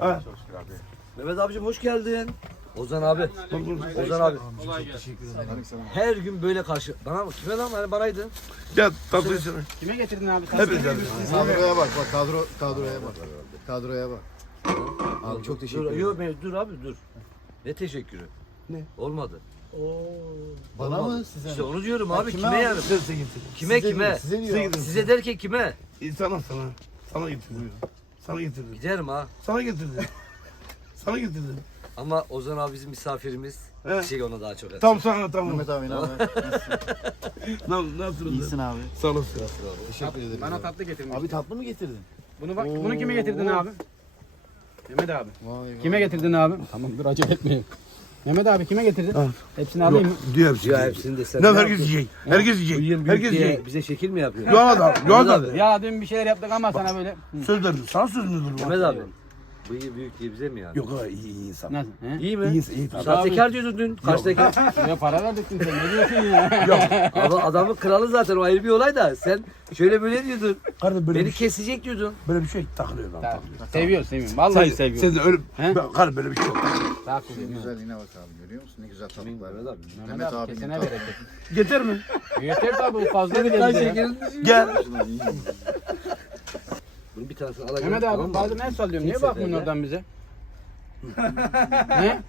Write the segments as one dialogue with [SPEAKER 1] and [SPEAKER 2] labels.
[SPEAKER 1] Ha.
[SPEAKER 2] Mehmet abicim hoş geldin. Ozan abi. Ozan abi. Her gün böyle karşı. Bana mı? Kime lan? Hani banaydı.
[SPEAKER 1] Gel tatlı içine.
[SPEAKER 3] Kime getirdin abi?
[SPEAKER 1] Hepiniz.
[SPEAKER 4] Kadroya bak bak kadro kadroya bak. Kadroya bak. Abi çok teşekkür ederim.
[SPEAKER 2] yok, dur abi dur. Ne teşekkürü?
[SPEAKER 1] Ne?
[SPEAKER 2] Olmadı.
[SPEAKER 4] Bana
[SPEAKER 2] Olmadı.
[SPEAKER 4] mı size
[SPEAKER 2] İşte onu diyorum abi.
[SPEAKER 4] kime
[SPEAKER 2] Kime, yani?
[SPEAKER 1] Size getir.
[SPEAKER 2] Kime
[SPEAKER 4] Size
[SPEAKER 2] kime?
[SPEAKER 4] Size
[SPEAKER 1] Size gidin.
[SPEAKER 2] Size derken kime?
[SPEAKER 1] Sana sana. Sana getirdim. Sana getirdim.
[SPEAKER 2] Giderim ha.
[SPEAKER 1] Sana getirdim. Sana getirdim.
[SPEAKER 2] Ama Ozan abi bizim misafirimiz.
[SPEAKER 1] He.
[SPEAKER 2] Şey ona daha çok.
[SPEAKER 1] Tam sana tamam.
[SPEAKER 4] Mehmet abi ne haber?
[SPEAKER 1] Ne nasılsın?
[SPEAKER 4] İyisin abi.
[SPEAKER 1] Sağ olasın.
[SPEAKER 4] Teşekkür ederim.
[SPEAKER 3] Bana tatlı getirmiş.
[SPEAKER 4] Abi tatlı mı getirdin?
[SPEAKER 3] Bunu bak, bunu kime getirdin abi? Mehmet abi.
[SPEAKER 4] Vay vay.
[SPEAKER 3] Kime getirdin abi? Tamam dur acele etmeyin. Mehmet abi kime getirdin?
[SPEAKER 1] Al.
[SPEAKER 3] Hepsini alayım mı?
[SPEAKER 1] Diyor hepsi.
[SPEAKER 2] Ya hepsini de sen
[SPEAKER 1] Ne
[SPEAKER 2] ne
[SPEAKER 1] herkes
[SPEAKER 2] yaptın?
[SPEAKER 1] yiyecek. Herkes
[SPEAKER 2] Bıyığın
[SPEAKER 1] yiyecek.
[SPEAKER 2] büyük
[SPEAKER 1] Herkes
[SPEAKER 2] diye
[SPEAKER 1] yiyecek.
[SPEAKER 2] bize şekil mi yapıyorsun?
[SPEAKER 1] Yok adam. Yok adam.
[SPEAKER 2] abi.
[SPEAKER 3] Ya dün bir şeyler yaptık ama sana böyle.
[SPEAKER 1] Söz verdim. Sana söz mü durma?
[SPEAKER 2] Mehmet abi. Bıyığı büyük diye bize mi yani?
[SPEAKER 1] Yok ha iyi iyi insan.
[SPEAKER 3] Nasıl? He?
[SPEAKER 2] İyi mi?
[SPEAKER 1] İyi insan. iyi insan.
[SPEAKER 2] Sahtekar diyordun dün. Kaçtaki?
[SPEAKER 3] Ya para verdik sen ne diyorsun ya?
[SPEAKER 1] Yok.
[SPEAKER 2] Ama adamın kralı zaten o ayrı bir olay da sen şöyle böyle diyordun.
[SPEAKER 1] Kardeşim böyle
[SPEAKER 2] Beni
[SPEAKER 1] bir şey,
[SPEAKER 2] kesecek diyordun.
[SPEAKER 1] böyle bir şey takılıyor ben.
[SPEAKER 3] Tamam.
[SPEAKER 1] takılıyor.
[SPEAKER 3] Seviyor seviyorum. Vallahi seviyorum.
[SPEAKER 1] sen de öyle.
[SPEAKER 3] He?
[SPEAKER 1] Ben, kardeşim böyle bir şey yok.
[SPEAKER 3] Takılıyorum.
[SPEAKER 4] Güzelliğine bak abi görüyor musun? Ne güzel tatlıklar.
[SPEAKER 2] Mehmet abi.
[SPEAKER 3] Mehmet abi
[SPEAKER 4] abinin
[SPEAKER 3] kesene bereket.
[SPEAKER 1] Yeter mi?
[SPEAKER 3] Yeter tabi bu fazla bile
[SPEAKER 2] Ay
[SPEAKER 3] bize ya.
[SPEAKER 2] şekerin
[SPEAKER 1] Gel.
[SPEAKER 2] Bunun bir tanesini alacağım.
[SPEAKER 3] Mehmet
[SPEAKER 2] tamam
[SPEAKER 3] abi
[SPEAKER 2] mı?
[SPEAKER 3] bazen el sallıyorum. Niye
[SPEAKER 2] Kimse
[SPEAKER 3] bakmıyorsun oradan bize? ne?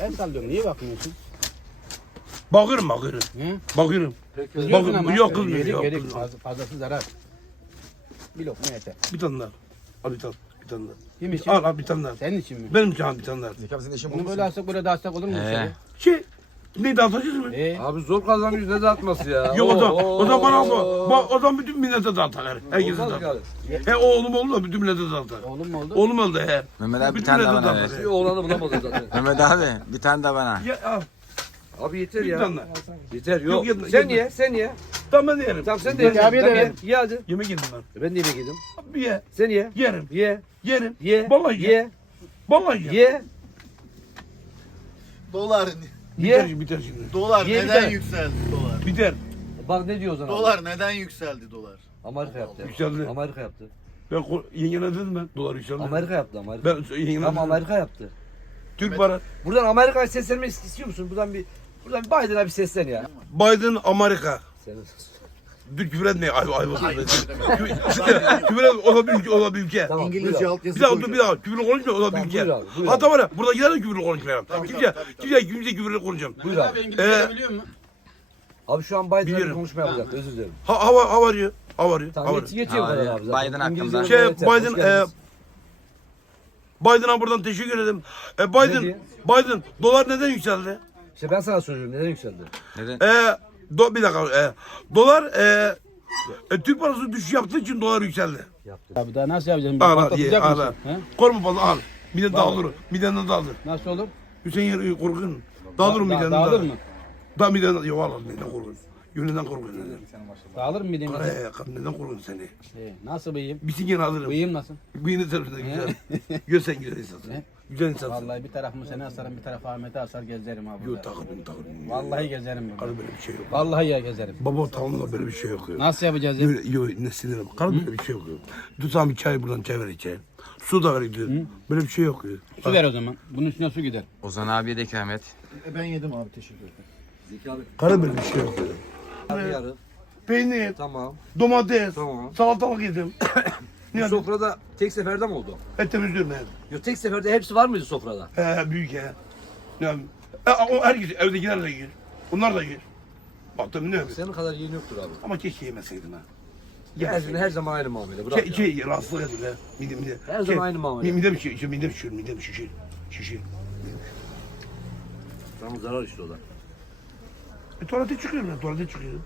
[SPEAKER 3] El sallıyorum. Niye bakmıyorsun?
[SPEAKER 1] Bakıyorum bakıyorum.
[SPEAKER 3] He?
[SPEAKER 1] Bakıyorum.
[SPEAKER 3] Kızıyorsun
[SPEAKER 1] Bakın,
[SPEAKER 3] ama.
[SPEAKER 1] yok kızmıyor,
[SPEAKER 3] Yedik,
[SPEAKER 1] yok
[SPEAKER 3] yedik.
[SPEAKER 1] kızmıyor.
[SPEAKER 3] Fazla, fazlası zarar. Bir lokma yeter.
[SPEAKER 1] Bir tane daha. Al bir tane. Bir tane daha.
[SPEAKER 3] Kim için?
[SPEAKER 1] Al al bir tane daha.
[SPEAKER 3] Senin için mi?
[SPEAKER 1] Benim için al bir tane daha.
[SPEAKER 4] Zeki abi senin
[SPEAKER 3] Bunu böyle alsak böyle dağıtsak olur mu? Ee.
[SPEAKER 1] Şey. Ne dağıtacağız mı?
[SPEAKER 3] Ee,
[SPEAKER 2] Abi zor kazanıyoruz ne dağıtması ya.
[SPEAKER 1] Yok o zaman, o zaman bana alma. Bak, o zaman bütün millete dağıtar. Herkese
[SPEAKER 2] Olmaz
[SPEAKER 1] dağıtar.
[SPEAKER 2] ki abi.
[SPEAKER 1] He oğlum oldu da bütün millete dağıtar.
[SPEAKER 3] oğlum mu oldu?
[SPEAKER 1] Oğlum oldu he.
[SPEAKER 5] Mehmet abi bir
[SPEAKER 1] Bütün
[SPEAKER 5] tane
[SPEAKER 1] millete
[SPEAKER 5] daha bana
[SPEAKER 1] dağıtar.
[SPEAKER 5] ver.
[SPEAKER 2] Bir oğlanı bulamadım zaten.
[SPEAKER 5] Mehmet abi bir tane daha bana.
[SPEAKER 1] Ya al.
[SPEAKER 2] Abi yeter
[SPEAKER 1] Bir
[SPEAKER 2] ya.
[SPEAKER 1] tane.
[SPEAKER 2] Yeter yok.
[SPEAKER 1] Yok, yok,
[SPEAKER 2] sen
[SPEAKER 1] yok.
[SPEAKER 2] ye sen ye.
[SPEAKER 1] Tamam ben de yerim.
[SPEAKER 2] Tamam sen de ye.
[SPEAKER 3] Abiye de
[SPEAKER 2] Tamam,
[SPEAKER 3] ver.
[SPEAKER 2] ye. Ye hadi.
[SPEAKER 1] Yemek yedim ben.
[SPEAKER 2] E Ben de yemek yedim.
[SPEAKER 1] Bir ye.
[SPEAKER 2] Sen ye.
[SPEAKER 1] Yerim.
[SPEAKER 2] Ye.
[SPEAKER 1] Yerim.
[SPEAKER 2] Ye.
[SPEAKER 1] Vallahi ye.
[SPEAKER 2] Ye.
[SPEAKER 1] Vallahi ye.
[SPEAKER 2] Ye.
[SPEAKER 4] Dolar
[SPEAKER 1] Biter,
[SPEAKER 2] Ye.
[SPEAKER 1] şimdi, biter şimdi.
[SPEAKER 4] dolar
[SPEAKER 2] Ye bir
[SPEAKER 4] neden
[SPEAKER 2] tane.
[SPEAKER 4] yükseldi dolar?
[SPEAKER 1] Biter.
[SPEAKER 2] Bak ne diyor o zaman?
[SPEAKER 4] Dolar neden yükseldi dolar?
[SPEAKER 2] Amerika yaptı.
[SPEAKER 1] Yükseldi.
[SPEAKER 2] Amerika yaptı.
[SPEAKER 1] Ben ko- yengene dedim ben. Dolar yükseldi.
[SPEAKER 2] Amerika yaptı Amerika.
[SPEAKER 1] Ben yengene
[SPEAKER 2] Ama
[SPEAKER 1] dedim.
[SPEAKER 2] Amerika yaptı.
[SPEAKER 1] Türk para.
[SPEAKER 2] Buradan Amerika'ya seslenmek istiyor musun? Buradan bir buradan bir Biden'a bir seslen ya.
[SPEAKER 1] Biden Amerika.
[SPEAKER 2] Senin.
[SPEAKER 1] Dur küfür etme. Ay ay ay. Küfür etme. O da bir ülke. O da bir ülke.
[SPEAKER 2] Tamam.
[SPEAKER 4] İngilizce
[SPEAKER 2] abi.
[SPEAKER 4] altyazı
[SPEAKER 1] Bir daha dur bir daha. Küfürlü konuşma. O da bir ülke.
[SPEAKER 2] buyur abi, buyur
[SPEAKER 1] Hatta var ya burada gidelim küfürlü konuşmayalım. Kimse, kimse, kimse küfürlü konuşacağım.
[SPEAKER 2] Buyur abi.
[SPEAKER 3] İngilizce biliyor musun?
[SPEAKER 2] Abi şu an Biden'la bir
[SPEAKER 1] Biliyorum.
[SPEAKER 2] konuşma yapacak. Özür dilerim.
[SPEAKER 1] Ha, hava, hava arıyor. Hava arıyor. Hava
[SPEAKER 2] Tamam
[SPEAKER 1] arıyor.
[SPEAKER 2] yet yetiyor bu kadar
[SPEAKER 5] Abi,
[SPEAKER 2] zaten.
[SPEAKER 5] Biden hakkında.
[SPEAKER 1] Şey.
[SPEAKER 2] Hoş
[SPEAKER 1] Biden,
[SPEAKER 2] geldiniz.
[SPEAKER 1] Biden'a buradan teşekkür ederim. E,
[SPEAKER 2] Ne
[SPEAKER 1] Biden,
[SPEAKER 2] diyor?
[SPEAKER 1] Biden, dolar neden yükseldi?
[SPEAKER 2] İşte ben sana soruyorum neden yükseldi?
[SPEAKER 5] Neden?
[SPEAKER 1] E, do, bir dakika. E, dolar, e, e, Türk parası düşüş yaptığı için dolar yükseldi.
[SPEAKER 3] Abi daha nasıl yapacaksın?
[SPEAKER 1] Al al, ye,
[SPEAKER 3] Patlatacak
[SPEAKER 1] al,
[SPEAKER 3] mısın?
[SPEAKER 1] al.
[SPEAKER 3] He?
[SPEAKER 1] Korkma fazla al. Miden dağılır. Midenden dağılır.
[SPEAKER 3] Nasıl olur?
[SPEAKER 1] Hüseyin yer korkun. Dağılır
[SPEAKER 3] Da-
[SPEAKER 1] midenden
[SPEAKER 3] Dağılır mı?
[SPEAKER 1] Da midenden, yok Allah neden korkun. Yönünden korkun. Neden?
[SPEAKER 3] Dağılır mı bileyim?
[SPEAKER 1] E, neden korkun seni?
[SPEAKER 3] Ee, nasıl bıyığım?
[SPEAKER 1] Bitin gene alırım.
[SPEAKER 3] Bıyığım nasıl?
[SPEAKER 1] Bıyığını tarafında güzel. Göz sen güzel insansın. Güzel insansın.
[SPEAKER 3] Vallahi bir tarafımı seni asarım bir tarafı Ahmet'e asar gezerim abi.
[SPEAKER 1] Yok
[SPEAKER 3] burada.
[SPEAKER 1] takıldım takıldım.
[SPEAKER 3] Vallahi gezerim.
[SPEAKER 1] Karı böyle bir şey yok.
[SPEAKER 3] Vallahi ya gezerim.
[SPEAKER 1] Baba tamamla böyle bir şey yok. ya.
[SPEAKER 3] Nasıl yapacağız ya?
[SPEAKER 1] Böyle, yok ne sinirim. Karı böyle bir şey yok. ya. Tutam bir çay buradan çay ver içe. Su da ver gidiyor. Böyle bir şey yok. ya.
[SPEAKER 3] Su ver o zaman. Bunun üstüne su gider.
[SPEAKER 5] Ozan abiye de ikram et.
[SPEAKER 4] E, ben yedim abi teşekkür ederim.
[SPEAKER 2] Zeki abi.
[SPEAKER 1] Karı böyle bir şey yok. ya.
[SPEAKER 2] Abi yarı.
[SPEAKER 1] Peynir,
[SPEAKER 2] Tamam.
[SPEAKER 1] domates,
[SPEAKER 2] Tamam.
[SPEAKER 1] salatalık yedim.
[SPEAKER 2] Bu
[SPEAKER 1] yapayım?
[SPEAKER 2] sofrada tek seferde mi oldu?
[SPEAKER 1] Et temizliyorum ben.
[SPEAKER 2] Yok tek seferde hepsi var mıydı sofrada?
[SPEAKER 1] He büyük he. Yapayım? E, o herkes evdekiler de yer. Onlar da yer. Baktım ne yapayım?
[SPEAKER 2] Senin kadar yiyen yoktur abi.
[SPEAKER 1] Ama keşke yemeseydim ha.
[SPEAKER 2] Her gün her zaman aynı muamele. Bırak
[SPEAKER 1] Şey, şey rahatsızlık ediyor ha. Mide mide.
[SPEAKER 2] Her zaman aynı muamele.
[SPEAKER 1] mi- Mide bir şey, şey mide bir şey, mide bir şişir. Şişir.
[SPEAKER 2] Tamam zarar işte o da.
[SPEAKER 1] E, tuvalete çıkıyorum ben, tuvalete çıkıyorum.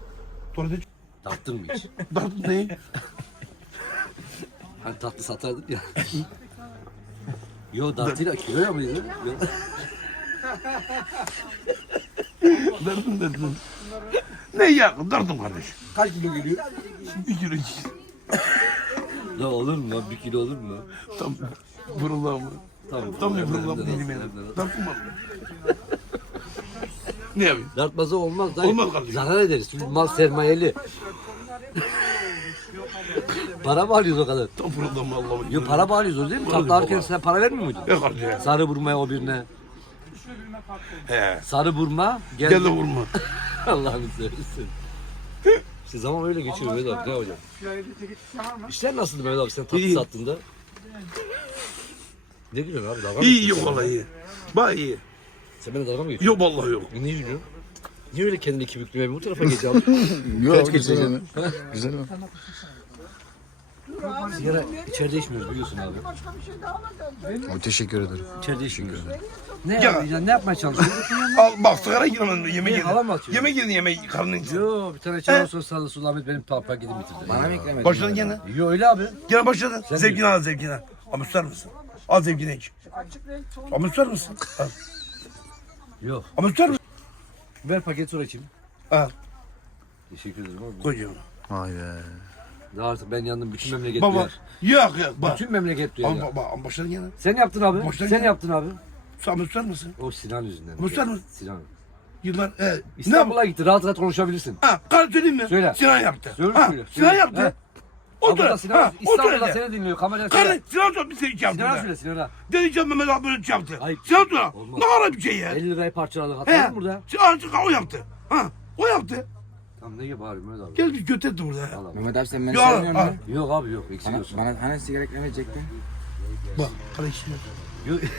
[SPEAKER 1] Tuvalete çıkıyorum.
[SPEAKER 2] Tattın mı hiç?
[SPEAKER 1] Dart ne?
[SPEAKER 2] Hani tatlı satardık ya. Yo dartıyla kiloya mıydı? Yo.
[SPEAKER 1] Dartın dartın. Ne ya? Dartım kardeş.
[SPEAKER 2] Kaç kilo geliyor?
[SPEAKER 1] Bir kilo iki.
[SPEAKER 2] La olur mu lan? Bir kilo olur mu?
[SPEAKER 1] Tam fırıldağım.
[SPEAKER 2] Tamam.
[SPEAKER 1] Tam bir fırıldağım değilim yani. Dartım var. Ne yapayım?
[SPEAKER 2] Dartmaza olmaz.
[SPEAKER 1] Olmaz kardeşim.
[SPEAKER 2] Zarar ederiz. Çünkü mal sermayeli. para mı alıyoruz o kadar?
[SPEAKER 1] Estağfurullah Allah'ım.
[SPEAKER 2] Yok para mı alıyoruz değil mi? Tatlı alırken sen para vermiyor muydun?
[SPEAKER 1] Yok kardeşim.
[SPEAKER 2] Sarı vurmaya o birine.
[SPEAKER 1] He.
[SPEAKER 2] Sarı vurma. Gel,
[SPEAKER 1] Gel de vurma.
[SPEAKER 2] Allah'ını seversen. İşte zaman öyle geçiyor Mehmet abi. Ne hocam? İşler nasıldı Mehmet abi sen tatlı
[SPEAKER 1] İyi.
[SPEAKER 2] sattığında? Ne gülüyorsun abi? Dalga mı
[SPEAKER 1] İyi
[SPEAKER 2] geçiyorsun
[SPEAKER 1] yok vallahi iyi. Bak iyi.
[SPEAKER 2] Sen bana dalga mı geçiyorsun?
[SPEAKER 1] Yok vallahi yok.
[SPEAKER 2] Niye gülüyorsun? Niye öyle kendini iki büklüme bu tarafa geç abi?
[SPEAKER 4] Yok güzel? Güzel mi?
[SPEAKER 2] Sigara içeride içmiyoruz biliyorsun abi.
[SPEAKER 4] Abi teşekkür ederim.
[SPEAKER 2] İçeride içmiyoruz. Ne
[SPEAKER 1] Ya.
[SPEAKER 2] yapacaksın? Ne yapmaya çalışıyorsun?
[SPEAKER 1] Al bak sigara mi? Yemek yedin.
[SPEAKER 2] atıyorsun?
[SPEAKER 1] Yemek yedin yemek karnın için.
[SPEAKER 2] Yo bir tane çay olsa sağlı sulu Ahmet benim papa gidip bitirdi.
[SPEAKER 5] Bana mı eklemedin?
[SPEAKER 1] Başladın gene.
[SPEAKER 2] Yo öyle abi.
[SPEAKER 1] Gene başladın.
[SPEAKER 2] Sen
[SPEAKER 1] Zevkini al zevkini al. Ama tutar mısın? Al zevkini iç. Ama tutar mısın? Al.
[SPEAKER 2] Yok.
[SPEAKER 1] Ama tutar mısın?
[SPEAKER 2] Ver paket sonra içeyim.
[SPEAKER 1] Al.
[SPEAKER 2] Teşekkür ederim abi.
[SPEAKER 1] Koy cebine.
[SPEAKER 4] Vay be.
[SPEAKER 2] Daha artık ben yandım bütün memleket
[SPEAKER 1] Baba.
[SPEAKER 2] duyar.
[SPEAKER 1] Yok yok bak.
[SPEAKER 2] Bütün memleket duyar
[SPEAKER 1] Ama
[SPEAKER 2] ya.
[SPEAKER 1] bak bak başladın gene.
[SPEAKER 2] Sen yaptın abi.
[SPEAKER 1] Boşuna
[SPEAKER 2] Sen
[SPEAKER 1] gel.
[SPEAKER 2] yaptın abi.
[SPEAKER 1] Ama tutar mısın?
[SPEAKER 2] O Sinan yüzünden.
[SPEAKER 1] Muhtar mı?
[SPEAKER 2] Sinan.
[SPEAKER 1] Yıllar. E, ne
[SPEAKER 2] İstanbul'a gitti. Rahat rahat konuşabilirsin.
[SPEAKER 1] Ha, kan söyleyeyim mi?
[SPEAKER 2] Söyle.
[SPEAKER 1] Sinan yaptı.
[SPEAKER 2] Söyle,
[SPEAKER 1] ha,
[SPEAKER 2] söyle,
[SPEAKER 1] Sinan
[SPEAKER 2] söyle.
[SPEAKER 1] yaptı. Otur.
[SPEAKER 2] Sinan,
[SPEAKER 1] Ha, otur
[SPEAKER 2] İstanbul'da
[SPEAKER 1] öyle.
[SPEAKER 2] seni dinliyor. Kameraya söyle.
[SPEAKER 1] Kardeş Sinan Tuğ bir şey yaptı.
[SPEAKER 2] Sinan
[SPEAKER 1] be.
[SPEAKER 2] söyle Sinan'a.
[SPEAKER 1] Dedi ki Mehmet abi böyle şey yaptı.
[SPEAKER 2] Ay.
[SPEAKER 1] Sinan
[SPEAKER 2] Olmaz.
[SPEAKER 1] ne ara bir şey ya?
[SPEAKER 2] 50 lirayı parçaladık. Hatırladın mı burada?
[SPEAKER 1] Sinan Tuğ o yaptı. Ha, o yaptı.
[SPEAKER 2] Tamam ne gibi abi Mehmet abi.
[SPEAKER 1] Gel bir götürdü burada. ya.
[SPEAKER 2] Al abi.
[SPEAKER 5] Mehmet abi sen beni
[SPEAKER 1] Ya,
[SPEAKER 5] sevmiyor
[SPEAKER 1] al.
[SPEAKER 5] musun?
[SPEAKER 2] Yok abi yok.
[SPEAKER 5] Bana,
[SPEAKER 2] olsun.
[SPEAKER 5] bana hani sigara eklemeyecektin?
[SPEAKER 1] Bak kardeşim.
[SPEAKER 2] Yok.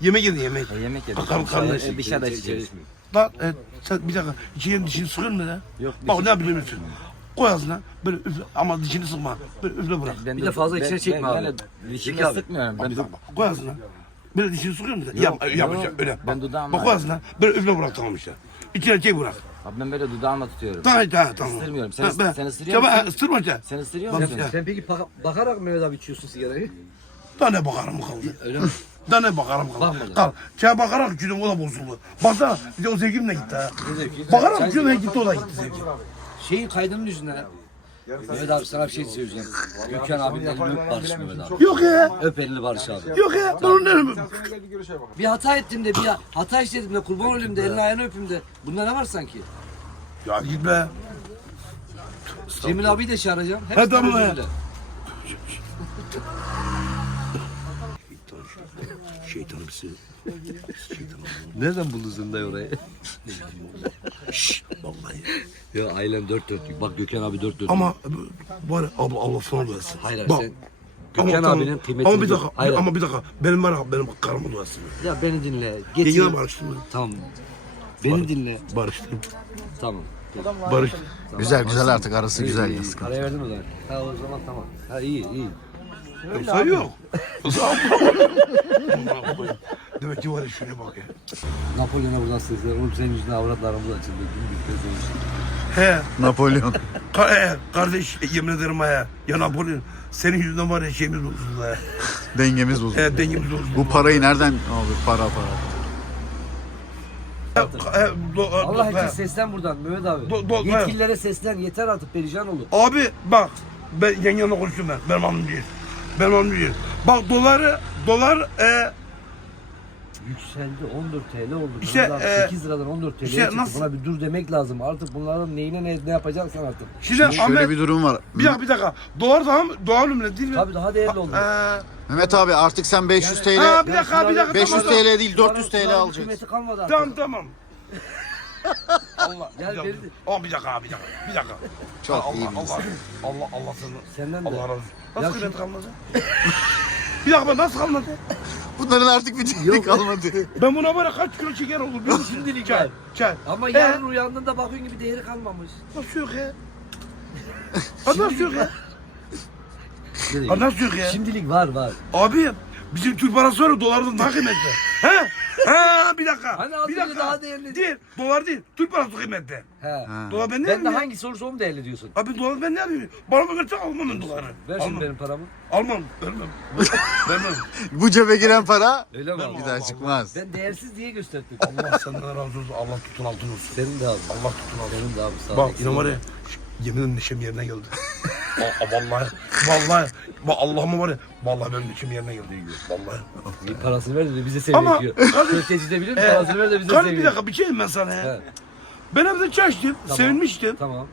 [SPEAKER 1] Yemek yedin yemek.
[SPEAKER 5] E, yemek yedim.
[SPEAKER 1] Bakalım kardeş.
[SPEAKER 5] E, bir şey de içeceğiz.
[SPEAKER 1] Lan e, sen bir dakika içine dişini sıkıyor mu lan?
[SPEAKER 2] Yok.
[SPEAKER 1] Bak ne biliyor musun? Koy ağzına böyle üfle ama dişini sıkma. Böyle üfle bırak.
[SPEAKER 5] Ben
[SPEAKER 2] Bir de fazla içine çekme abi.
[SPEAKER 5] Ben dişimi
[SPEAKER 2] Çek abi.
[SPEAKER 5] sıkmıyorum. Ben,
[SPEAKER 1] koy ağzına. Böyle dişini sıkıyor musun? Yap, yapacak öyle.
[SPEAKER 5] Ben dudağımla-
[SPEAKER 1] Bak ağzına. Böyle üfle bırak tamam işte. İçine çek bırak.
[SPEAKER 5] abi ben böyle dudağımla tutuyorum.
[SPEAKER 1] Tamam tamam tamam.
[SPEAKER 5] Isırmıyorum. Sen-
[SPEAKER 1] Ha, ben-
[SPEAKER 5] sen ısırıyor
[SPEAKER 1] Ya ben-
[SPEAKER 5] musun?
[SPEAKER 1] Isırma işte.
[SPEAKER 5] Sen ısırıyor musun?
[SPEAKER 1] ya.
[SPEAKER 2] Sen peki baka- bakarak Mehmet abi içiyorsun sigarayı?
[SPEAKER 1] Daha ne bakarım kaldı.
[SPEAKER 2] Öyle mi?
[SPEAKER 1] Daha ne bakarım kaldı. Kal. Şeye bakarak gülüm o da bozuldu. Baksana bir de o sevgim de gitti ha. Bakarak
[SPEAKER 2] Sen-
[SPEAKER 1] gülüm gitti o da gitti sevgim.
[SPEAKER 2] Şeyin kaydının yüzünden. Mehmet abi sana bir şey söyleyeceğim. Gökhan abinin elini öp Barış Mehmet abi.
[SPEAKER 1] Yok ya.
[SPEAKER 2] Öp elini Barış abi.
[SPEAKER 1] Yok ya. Onu derim.
[SPEAKER 2] Bir hata ettim de bir hata işledim de kurban olayım da elini ayağını öpeyim de. Bunda ne var sanki?
[SPEAKER 1] Ya gitme.
[SPEAKER 2] Cemil abiyi de çağıracağım.
[SPEAKER 1] He,
[SPEAKER 2] Hepsi
[SPEAKER 1] tamam,
[SPEAKER 2] özür
[SPEAKER 1] he.
[SPEAKER 2] Nereden buldun sen dayı orayı?
[SPEAKER 1] Şşş. Vallahi.
[SPEAKER 2] Ya ailem dört dörtlük. Bak Gökhan abi dört dörtlük.
[SPEAKER 1] Ama var abla Allah sana versin.
[SPEAKER 2] Hayır hayır
[SPEAKER 1] Bak,
[SPEAKER 2] sen
[SPEAKER 1] ama
[SPEAKER 2] Gökhan
[SPEAKER 1] tamam.
[SPEAKER 2] abinin kıymetini
[SPEAKER 1] Ama bir
[SPEAKER 2] bil.
[SPEAKER 1] dakika.
[SPEAKER 2] Hayır.
[SPEAKER 1] Ama bir dakika. Benim var ya benim karımı duasın.
[SPEAKER 2] Ya beni dinle. Getir.
[SPEAKER 1] Yengine barıştım ben.
[SPEAKER 2] Tamam. Beni dinle.
[SPEAKER 1] Barıştım.
[SPEAKER 2] Tamam.
[SPEAKER 1] Barıştım.
[SPEAKER 4] Güzel güzel artık arası güzel ya sıkıntı.
[SPEAKER 2] Parayı verdin o zaman. Ha o zaman tamam. Ha iyi iyi.
[SPEAKER 1] Yoksa yok. Demek ki var ya şuraya bak ya.
[SPEAKER 2] Napolyon'a buradan sesleniyorum. Oğlum senin yüzünden avratlarımız açıldı. Gün bir göz olmuş.
[SPEAKER 1] He.
[SPEAKER 4] Napolyon.
[SPEAKER 1] Ka e, kardeş yemin ederim ha ya. Ya Napolyon. Senin yüzünden var ya şeyimiz bozuldu ha.
[SPEAKER 4] Dengemiz bozuldu.
[SPEAKER 1] Evet dengemiz bozuldu.
[SPEAKER 4] Bu parayı nereden abi para para.
[SPEAKER 1] E, e, do-
[SPEAKER 2] Allah
[SPEAKER 1] he.
[SPEAKER 2] için seslen buradan Mehmet abi.
[SPEAKER 1] Do- do-
[SPEAKER 2] Yetkililere seslen. Yeter artık perişan olur.
[SPEAKER 1] Abi bak ben yengemle konuştum ben. Benim hanım değil. Benim hanım değil. Bak doları dolar e,
[SPEAKER 2] Yükseldi 14 TL oldu.
[SPEAKER 1] İşte, e,
[SPEAKER 2] 8 liradan 14 TL'ye
[SPEAKER 1] işte
[SPEAKER 2] çıktı.
[SPEAKER 1] nasıl-
[SPEAKER 2] Buna bir dur demek lazım. Artık bunların neyine ne, ne yapacaksan artık.
[SPEAKER 1] şimdi
[SPEAKER 4] Şöyle
[SPEAKER 1] Ahmet
[SPEAKER 4] bir durum var.
[SPEAKER 1] bir dakika bir dakika. Dolar daha mı? Dolar mı değil mi?
[SPEAKER 2] Tabii daha değerli oldu.
[SPEAKER 1] Ee,
[SPEAKER 4] Mehmet abi artık sen 500 TL
[SPEAKER 1] ha bir dakika bir dakika.
[SPEAKER 4] 500
[SPEAKER 1] tamam, tamam.
[SPEAKER 4] TL değil 400 TL alacaksın.
[SPEAKER 1] Tamam tamam. Allah.
[SPEAKER 2] Gel
[SPEAKER 1] bir dakika. Aa, bir dakika abi bir dakika. Bir dakika.
[SPEAKER 4] Çok
[SPEAKER 1] Allah,
[SPEAKER 4] iyi
[SPEAKER 1] Allah. Allah Allah sana.
[SPEAKER 2] Senden de.
[SPEAKER 1] Allah razı olsun. Nasıl kıymet kalmadı? bir dakika nasıl kalmadı?
[SPEAKER 4] Bunların artık bir değeri kalmadı.
[SPEAKER 1] Ben buna ya kaç kilo şeker olur biliyor musun?
[SPEAKER 2] Şimdilik
[SPEAKER 1] çay.
[SPEAKER 2] var.
[SPEAKER 1] Çay.
[SPEAKER 2] Ama
[SPEAKER 1] Ee?
[SPEAKER 2] yarın uyandığında bakıyorsun gibi değeri kalmamış.
[SPEAKER 1] Nasıl yok ya? Ha nasıl yok ya? Ha nasıl yok ya?
[SPEAKER 2] Şimdilik var var.
[SPEAKER 1] Abi bizim Türk parası var ya dolardan daha kıymetli. He? Ha bir dakika.
[SPEAKER 2] Hani az
[SPEAKER 1] bir
[SPEAKER 2] önce
[SPEAKER 1] dakika.
[SPEAKER 2] daha değerli.
[SPEAKER 1] Değil. Dolar değil. Türk parası kıymetli.
[SPEAKER 2] He.
[SPEAKER 4] Ha.
[SPEAKER 1] Dolar ben ne
[SPEAKER 2] Ben de
[SPEAKER 1] yapayım ya?
[SPEAKER 2] hangi sorusu onu değerli diyorsun.
[SPEAKER 1] Abi dolar ben ne yapayım? Bana bakarsan almam ben doları.
[SPEAKER 2] Ver
[SPEAKER 1] almam.
[SPEAKER 2] şimdi benim paramı.
[SPEAKER 1] Almam. Vermem. Vermem.
[SPEAKER 4] Bu cebe giren para
[SPEAKER 2] Öyle mi abi?
[SPEAKER 4] bir daha çıkmaz.
[SPEAKER 2] Ben değersiz diye gösterdim.
[SPEAKER 1] Allah senden razı olsun. Allah tutun altın olsun.
[SPEAKER 2] Senin de abi.
[SPEAKER 1] Allah tutun altın.
[SPEAKER 2] Senin de abi sağ ol.
[SPEAKER 1] Bak
[SPEAKER 2] Eksik
[SPEAKER 1] yine var ya.
[SPEAKER 2] olma.
[SPEAKER 1] Yemin neşem yerine geldi. Aa, vallahi, vallahi, va- Allah'ıma var ya, vallahi benim içim yerine geldi yiyor, vallahi.
[SPEAKER 2] Bir parasını ver de bize seviyor
[SPEAKER 1] Ama-
[SPEAKER 2] diyor. Köfteci de bilir
[SPEAKER 1] Ee,
[SPEAKER 2] parasını ver de bize
[SPEAKER 1] Kardeş bir
[SPEAKER 2] seviyor.
[SPEAKER 1] dakika bir şey diyeyim ben sana ya.
[SPEAKER 2] He,
[SPEAKER 1] Ben evde çay içtim,
[SPEAKER 2] Tamam.
[SPEAKER 1] sevinmiştim.
[SPEAKER 2] tamam.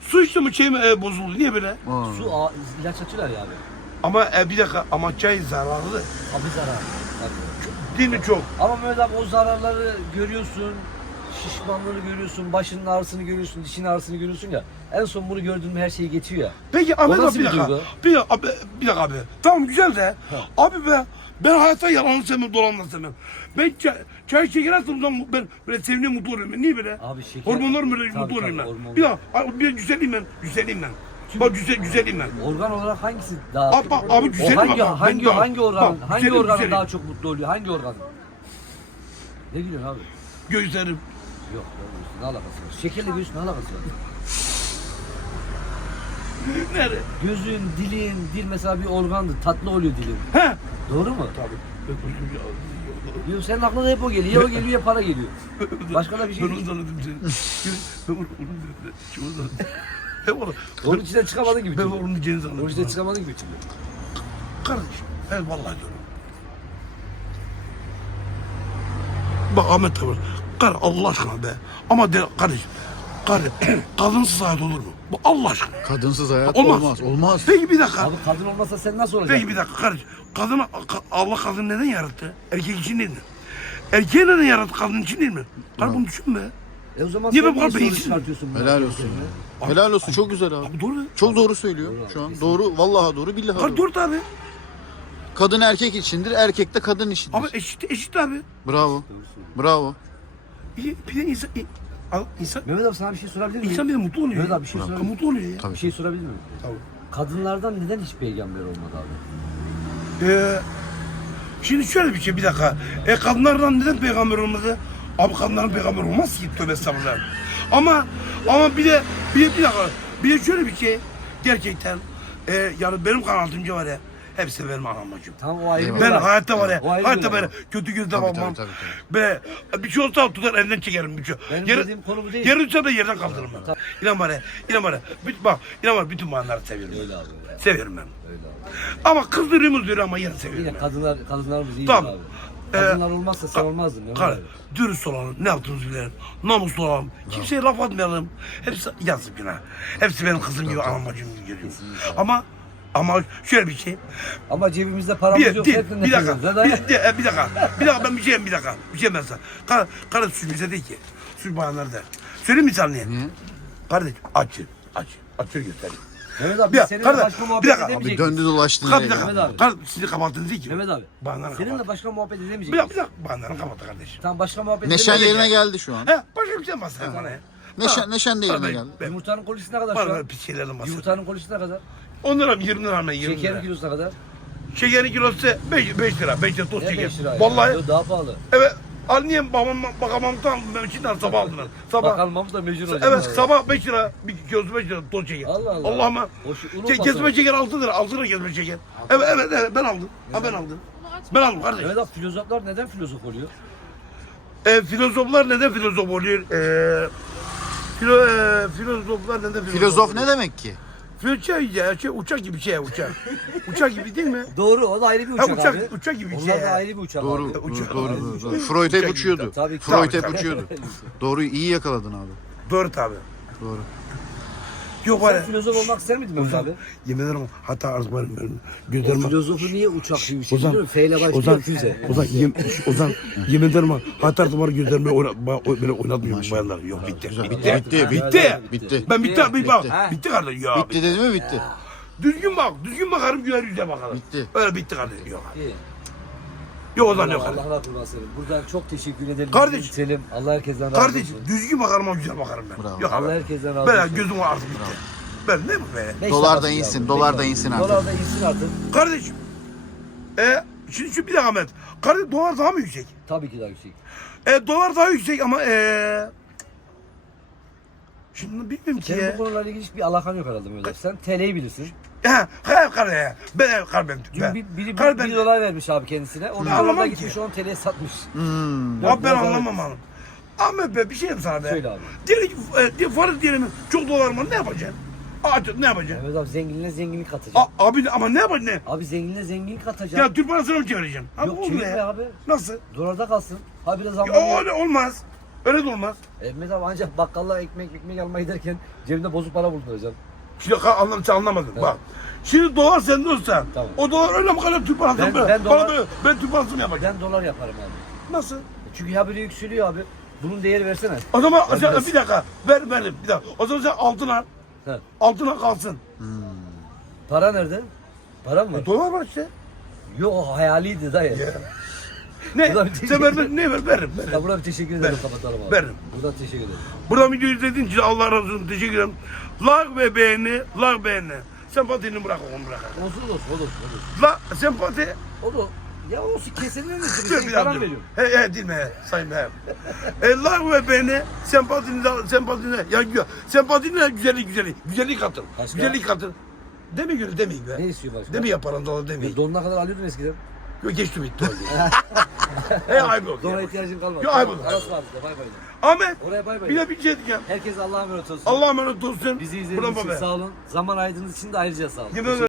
[SPEAKER 1] Su içtim mi şeyim e, bozuldu, niye böyle?
[SPEAKER 2] Su a- ilaç atıyorlar ya abi.
[SPEAKER 1] Ama e, bir dakika, ama çay zararlı.
[SPEAKER 2] Abi zarar. Tabii.
[SPEAKER 1] Değil mi çok?
[SPEAKER 2] Ama Mehmet abi o zararları görüyorsun. Şişmanlığı görüyorsun, başının ağrısını görüyorsun, dişin ağrısını görüyorsun ya. En son bunu gördün mü her şeyi geçiyor ya.
[SPEAKER 1] Peki
[SPEAKER 2] O
[SPEAKER 1] abi bir
[SPEAKER 2] bir
[SPEAKER 1] dakika. Bir dakika, abi, bir dakika abi. Tamam güzel de. Abi be ben hayatta yalanı sevmem, dolanını sevmem. Ben çay, çay şeker ben böyle seviniyorum, mutlu oluyorum. Niye böyle?
[SPEAKER 2] Abi şeker...
[SPEAKER 1] Hormonlar mı böyle
[SPEAKER 2] Tabii,
[SPEAKER 1] mutlu oluyorum
[SPEAKER 2] tabii,
[SPEAKER 1] ben.
[SPEAKER 2] hormonlar.
[SPEAKER 1] Bir dakika, bir güzelim ben, güzelim ben. Bak güzel, güzelim ben.
[SPEAKER 2] Organ olarak hangisi daha
[SPEAKER 1] Abi, bak, abi
[SPEAKER 2] O
[SPEAKER 1] güzelim
[SPEAKER 2] hangi
[SPEAKER 1] bak,
[SPEAKER 2] hangi
[SPEAKER 1] ben-
[SPEAKER 2] hangi organ
[SPEAKER 1] bak,
[SPEAKER 2] hangi
[SPEAKER 1] güzelim,
[SPEAKER 2] organın
[SPEAKER 1] güzelim.
[SPEAKER 2] daha çok mutlu oluyor? Hangi organ? Ne gülüyorsun abi?
[SPEAKER 1] Gözlerim.
[SPEAKER 2] Yok, ne alakası var? Şekerle göğüs ne alakası var?
[SPEAKER 1] Nerede?
[SPEAKER 2] Gözün, dilin, dil mesela bir organdı. Tatlı oluyor dilin.
[SPEAKER 1] He?
[SPEAKER 2] Doğru mu? Yok senin aklına da hep o geliyor. Ya o geliyor ya para geliyor. Başka da bir şey
[SPEAKER 1] Ben onu
[SPEAKER 2] değil.
[SPEAKER 1] zannettim seni. Ben onu onu Şu onu zannettim. Ben onu
[SPEAKER 2] Onun içinden çıkamadın gibi.
[SPEAKER 1] ben
[SPEAKER 2] şimdi.
[SPEAKER 1] onu diyeceğini
[SPEAKER 2] Onun içinden
[SPEAKER 1] zannettim.
[SPEAKER 2] çıkamadın gibi şimdi.
[SPEAKER 1] Kardeşim, evet vallahi diyorum. Bak Ahmet abi, kar Allah aşkına be. Ama de, kardeş, kardeş, kadınsız hayat olur mu? Bu Allah aşkına.
[SPEAKER 4] Kadınsız hayat
[SPEAKER 1] Olmaz.
[SPEAKER 4] olmaz. Olmaz.
[SPEAKER 1] Peki bir dakika.
[SPEAKER 2] Abi kadın olmasa sen nasıl olacaksın?
[SPEAKER 1] Peki bir dakika kardeş. Kadını, ka- Allah kadını neden yarattı? Erkek için değil mi? Erkeği neden yarattı kadın için değil mi? Kardeş bunu düşünme.
[SPEAKER 2] E o zaman
[SPEAKER 1] Niye
[SPEAKER 2] sen niye soru çıkartıyorsun?
[SPEAKER 4] Helal olsun. ya. Helal olsun. Çok güzel abi.
[SPEAKER 1] Abi doğru.
[SPEAKER 4] Çok doğru söylüyor şu an. Doğru. Vallahi doğru. Billahi
[SPEAKER 1] Kardeş
[SPEAKER 4] doğru.
[SPEAKER 1] doğru abi.
[SPEAKER 4] Kadın erkek içindir. Erkek de kadın içindir.
[SPEAKER 1] Abi eşit, eşit abi.
[SPEAKER 4] Bravo. Bravo.
[SPEAKER 1] Bir, bir de insan, Al- insan,
[SPEAKER 2] Mehmet abi sana bir şey sorabilir miyim?
[SPEAKER 1] insan bir de mutlu oluyor.
[SPEAKER 2] Mehmet
[SPEAKER 1] ya.
[SPEAKER 2] abi bir şey sorabilir miyim?
[SPEAKER 1] Mutlu oluyor ya.
[SPEAKER 4] Tabii.
[SPEAKER 2] Bir şey sorabilir miyim?
[SPEAKER 1] Tabii.
[SPEAKER 2] Kadınlardan neden hiç peygamber olmadı abi?
[SPEAKER 1] Ee, şimdi şöyle bir şey bir dakika. E kadınlardan neden peygamber olmadı? Abi kadınların peygamber olmaz ki tövbe estağfurullah. Ama ama bir de bir, de- bir dakika. Bir de şöyle bir şey. Gerçekten e, yani benim kanaatimce var ya. Hepsi benim anam bacım.
[SPEAKER 2] Tamam o ayrı
[SPEAKER 1] Ben
[SPEAKER 2] olay.
[SPEAKER 1] hayatta var ya,
[SPEAKER 2] O ayrı
[SPEAKER 1] hayatta böyle kötü gözle
[SPEAKER 4] Tabii,
[SPEAKER 1] bakmam.
[SPEAKER 4] tabii, tabii,
[SPEAKER 1] Be, bir şey olsa tutar elinden çekerim bir şey.
[SPEAKER 2] Benim dediğim konu bu değil.
[SPEAKER 1] Yere düşse de yerden kaldırırım ben. İnan bana, inan bana. Büt- Bak, inan bana bütün bayanları seviyorum.
[SPEAKER 2] Öyle abi.
[SPEAKER 1] Seviyorum ben.
[SPEAKER 2] Öyle abi.
[SPEAKER 1] Ama kızdırıyoruz diyor ama yine seviyorum
[SPEAKER 2] Yine
[SPEAKER 1] ben.
[SPEAKER 2] kadınlar kadınlarımız iyi
[SPEAKER 1] Tamam.
[SPEAKER 2] abi.
[SPEAKER 1] Ee,
[SPEAKER 2] Kadınlar olmazsa sen olmazdın.
[SPEAKER 1] Kar,
[SPEAKER 2] abi.
[SPEAKER 1] dürüst olalım, ne yaptığımızı bilelim. Namuslu olalım. Kimseye laf atmayalım. Hepsi yazık günah. Hepsi benim kızım gibi, anam bacım gibi geliyor. Ama ama şöyle bir şey.
[SPEAKER 2] Ama cebimizde paramız
[SPEAKER 1] Bir,
[SPEAKER 2] yok.
[SPEAKER 1] bir,
[SPEAKER 2] hep
[SPEAKER 1] bir
[SPEAKER 2] nefes
[SPEAKER 1] dakika. Bir, bir, bir dakika. Bir dakika ben bir şeyim bir dakika. Bir şey ben sana. Kar, kardeş suç bize değil ki. Suç bayanlarda. Söyleyeyim mi sana niye? Kardeş açın. Aç. Açır göstereyim.
[SPEAKER 2] Mehmet abi
[SPEAKER 1] Bir-
[SPEAKER 2] seninle
[SPEAKER 1] kardeş,
[SPEAKER 2] başka
[SPEAKER 1] bir
[SPEAKER 2] muhabbet
[SPEAKER 1] dakika. Abi,
[SPEAKER 2] edemeyecek
[SPEAKER 4] Döndü dolaştı.
[SPEAKER 1] Kardeş bir?
[SPEAKER 2] Mehmet
[SPEAKER 1] dakika.
[SPEAKER 2] abi.
[SPEAKER 1] Kardeş sizi kapattınız değil ki.
[SPEAKER 2] Mehmet abi.
[SPEAKER 1] Bayanları
[SPEAKER 2] Seninle başka muhabbet edemeyecek
[SPEAKER 1] Bir dakika, bir dakika. Bayanları kapattı kardeş.
[SPEAKER 2] Tamam başka muhabbet
[SPEAKER 4] Neşen
[SPEAKER 2] edemeyecek
[SPEAKER 4] yerine geldi şu an.
[SPEAKER 1] He, başka bir şey bahsedeyim sana ya.
[SPEAKER 4] Neşen, neşen de yerine
[SPEAKER 1] Ben-
[SPEAKER 4] geldi.
[SPEAKER 1] ben-
[SPEAKER 2] Yumurtanın kolisi ne kadar
[SPEAKER 1] Bana
[SPEAKER 2] şu an?
[SPEAKER 1] pis şeylerden bahsedeyim.
[SPEAKER 2] Yumurtanın kolisi ne kadar?
[SPEAKER 1] Onlara 20 lira mı 20
[SPEAKER 2] Şekerin
[SPEAKER 1] lira.
[SPEAKER 2] kilosu ne kadar?
[SPEAKER 1] Şekerin kilosu 5, 5 lira. 5 lira toz
[SPEAKER 2] Ne
[SPEAKER 1] şeker.
[SPEAKER 2] 5 lira ya?
[SPEAKER 1] Vallahi
[SPEAKER 2] Yo, daha pahalı.
[SPEAKER 1] evet. Annem babam bakamamdan ben içinden sabah aldım ben. Sabah.
[SPEAKER 2] Bakalmamız da mecbur olacak.
[SPEAKER 1] Evet sabah 5 lira bir kilosu 5 lira toz şeker.
[SPEAKER 2] Allah Allah.
[SPEAKER 1] Allah'ıma.
[SPEAKER 2] O şu- unutma
[SPEAKER 1] Ke-
[SPEAKER 2] sonra.
[SPEAKER 1] kesme şeker 6 lira. 6 lira kesme şeker. Evet evet evet ben aldım. Ha ben aldım. Ben aldım kardeş.
[SPEAKER 2] Mehmet abi filozoflar neden filozof oluyor?
[SPEAKER 1] E, filozoflar neden filozof oluyor? E, filo, e, filozoflar neden filozof
[SPEAKER 4] Filozof ne demek ki?
[SPEAKER 1] Filo- ya, şey, uçak gibi şey uçak. uçak gibi değil mi?
[SPEAKER 2] Doğru o da ayrı bir
[SPEAKER 1] Ha,
[SPEAKER 2] uçak,
[SPEAKER 1] uçak,
[SPEAKER 2] abi.
[SPEAKER 1] uçak gibi bir
[SPEAKER 2] Onlar
[SPEAKER 1] şey.
[SPEAKER 2] da ayrı bir uçak
[SPEAKER 4] Doğru,
[SPEAKER 2] abi.
[SPEAKER 4] doğru,
[SPEAKER 1] uçak-
[SPEAKER 4] doğru,
[SPEAKER 1] uçak-
[SPEAKER 4] doğru, doğru.
[SPEAKER 1] uçak-
[SPEAKER 4] Freud hep
[SPEAKER 1] uçak-
[SPEAKER 4] uçuyordu.
[SPEAKER 2] Tabii ki.
[SPEAKER 4] Freud
[SPEAKER 1] Tabii,
[SPEAKER 4] hep
[SPEAKER 1] tabii.
[SPEAKER 4] uçuyordu. Doğru, iyi yakaladın abi.
[SPEAKER 1] Doğru tabi.
[SPEAKER 4] Doğru.
[SPEAKER 1] Yok var
[SPEAKER 2] Sen filozof olmak ister miydin Mehmet abi?
[SPEAKER 1] Yemin ederim benim, benim
[SPEAKER 2] O
[SPEAKER 1] gözlerim...
[SPEAKER 2] filozofu niye uçak gibi bir şey
[SPEAKER 1] Ozan,
[SPEAKER 2] biliyor musun? F ile başlıyor
[SPEAKER 1] Ozan,
[SPEAKER 2] füze.
[SPEAKER 1] Ozan, yem, Ozan, yemin ederim ha, hatta artık var gözlerimi oyna, ba- böyle oynatmıyorum bayanlar. Yok bitti.
[SPEAKER 4] Güzel.
[SPEAKER 1] Bitti.
[SPEAKER 4] Bitti,
[SPEAKER 1] Bitti.
[SPEAKER 4] Bitti.
[SPEAKER 1] Ben bitti. Bitti. Bak,
[SPEAKER 4] Bitti.
[SPEAKER 1] bitti kardeş. Ya,
[SPEAKER 4] Bitti dedi mi bitti.
[SPEAKER 1] Düzgün bak. Düzgün bakarım güler yüze bakalım.
[SPEAKER 4] Bitti.
[SPEAKER 1] Öyle bitti kardeş. Yok.
[SPEAKER 2] İyi.
[SPEAKER 1] Yok Ozan yok.
[SPEAKER 2] Allah Allah kurban senin. Buradan çok teşekkür ederim.
[SPEAKER 1] Kardeş.
[SPEAKER 2] Selim. Allah herkesten razı
[SPEAKER 1] Kardeş
[SPEAKER 2] olsun.
[SPEAKER 1] düzgün bakarım ama güzel bakarım ben.
[SPEAKER 4] Bravo.
[SPEAKER 1] Yok
[SPEAKER 2] Allah herkesten razı
[SPEAKER 1] Ben
[SPEAKER 2] olsun.
[SPEAKER 1] gözüm artık bitti. Ben ne bu be?
[SPEAKER 2] Beş
[SPEAKER 4] Dolar da insin,
[SPEAKER 2] abi,
[SPEAKER 4] dolar da insin artık.
[SPEAKER 2] Dolar da insin artık.
[SPEAKER 1] Kardeşim. E, şimdi şu bir dakika Ahmet. Kardeş dolar daha mı yüksek?
[SPEAKER 2] Tabii ki daha yüksek.
[SPEAKER 1] E, dolar daha yüksek ama e, Şimdi bilmiyorum ki
[SPEAKER 2] Senin bu
[SPEAKER 1] ya.
[SPEAKER 2] konularla ilgili hiçbir alakan yok herhalde abi. Sen TL'yi bilirsin.
[SPEAKER 1] Ha, hayır kardeş. Ben kardeş. Ben,
[SPEAKER 2] Dün
[SPEAKER 1] ben,
[SPEAKER 2] bir, biri bir,
[SPEAKER 1] kardeş,
[SPEAKER 2] bir dolar vermiş abi kendisine. O bir
[SPEAKER 1] Ben
[SPEAKER 2] dolar da
[SPEAKER 1] anlamam
[SPEAKER 2] gitmiş
[SPEAKER 1] ki.
[SPEAKER 2] 10 TL'ye satmış.
[SPEAKER 4] Hmm.
[SPEAKER 1] Abi ben anlamam hanım. Ahmet be bir şey diyeyim sana be.
[SPEAKER 2] Söyle abi.
[SPEAKER 1] Diyelim ki e, diye farz diyelim çok dolar var ne yapacaksın? Aç ne yapacaksın?
[SPEAKER 2] Mehmet abi zenginliğe zenginlik katacağım.
[SPEAKER 1] A, abi ama ne yapacaksın ne?
[SPEAKER 2] Abi zenginliğe zenginlik katacağım.
[SPEAKER 1] Ya Türk parasını mı çevireceksin? Abi
[SPEAKER 2] Yok
[SPEAKER 1] olmuyor
[SPEAKER 2] çevirme
[SPEAKER 1] ya.
[SPEAKER 2] abi.
[SPEAKER 1] Nasıl?
[SPEAKER 2] Dolarda kalsın. Ha biraz zaman.
[SPEAKER 1] Ya, olmaz. Öyle de olmaz.
[SPEAKER 2] E, abi ancak bakkalla ekmek ekmek almaya giderken cebimde bozuk para bulunduracağım.
[SPEAKER 1] Şimdi ka- anlam sen anlamadın. Bak. Şimdi dolar sende olsa
[SPEAKER 2] Tamam.
[SPEAKER 1] o dolar öyle mi kadar Türk parası
[SPEAKER 2] Ben-
[SPEAKER 1] ben,
[SPEAKER 2] ben dolar-
[SPEAKER 1] böyle, ben Türk parasını yapacağım.
[SPEAKER 2] Ben dolar yaparım abi.
[SPEAKER 1] Nasıl?
[SPEAKER 2] Çünkü haberi yükseliyor abi. Bunun değeri versene.
[SPEAKER 1] O zaman
[SPEAKER 2] Ben
[SPEAKER 1] sen, bir dakika ver ver bir dakika. O zaman sen altın al.
[SPEAKER 2] He.
[SPEAKER 1] Altına kalsın.
[SPEAKER 2] Para nerede? Para mı?
[SPEAKER 1] E, dolar var işte.
[SPEAKER 2] Yok o hayaliydi dayı.
[SPEAKER 1] Ya. Ne?
[SPEAKER 2] Ulan bir
[SPEAKER 1] sen ver, ver, ne ver veririm. veririm.
[SPEAKER 2] Ya buradan bir teşekkür ederim
[SPEAKER 1] Ver.
[SPEAKER 2] kapatalım abi.
[SPEAKER 1] Veririm.
[SPEAKER 2] Buradan teşekkür ederim.
[SPEAKER 1] Buradan videoyu izlediğin için Allah razı olsun. Teşekkür ederim. Like ve beğeni, like beğeni. Sempatini bırak onu bırak.
[SPEAKER 2] Olsun olsun olur olur.
[SPEAKER 1] La sempati.
[SPEAKER 2] O da ya olsun misin?
[SPEAKER 1] Dur
[SPEAKER 2] Sen
[SPEAKER 1] bir dakika
[SPEAKER 2] param
[SPEAKER 1] dur.
[SPEAKER 2] veriyorum.
[SPEAKER 1] He he mi he? Sayın he. e, like ve beğeni, sempatini, sempatini. Ya ya, sempatini güzellik güzellik. Güzellik katır.
[SPEAKER 2] Başka?
[SPEAKER 1] Güzellik katır. Deme gülü demeyin be.
[SPEAKER 2] Ne istiyor başka?
[SPEAKER 1] Deme ya paran dolar demeyin.
[SPEAKER 2] Donuna kadar alıyordun eskiden.
[SPEAKER 1] Yok geçti bitti oldu. He ayıp oldu.
[SPEAKER 2] Dona
[SPEAKER 1] ya.
[SPEAKER 2] ihtiyacın kalmadı.
[SPEAKER 1] Yok, ayıp oldu.
[SPEAKER 2] Arası var bizde bay bay.
[SPEAKER 1] Ahmet
[SPEAKER 2] Oraya bay bay.
[SPEAKER 1] bir de bir şey diyeceğim.
[SPEAKER 2] Herkese Allah'a emanet olsun.
[SPEAKER 1] Allah'a emanet olsun.
[SPEAKER 2] Bizi izlediğiniz için sağ olun. Zaman ayırdığınız için de ayrıca sağ olun.
[SPEAKER 1] Yemin ederim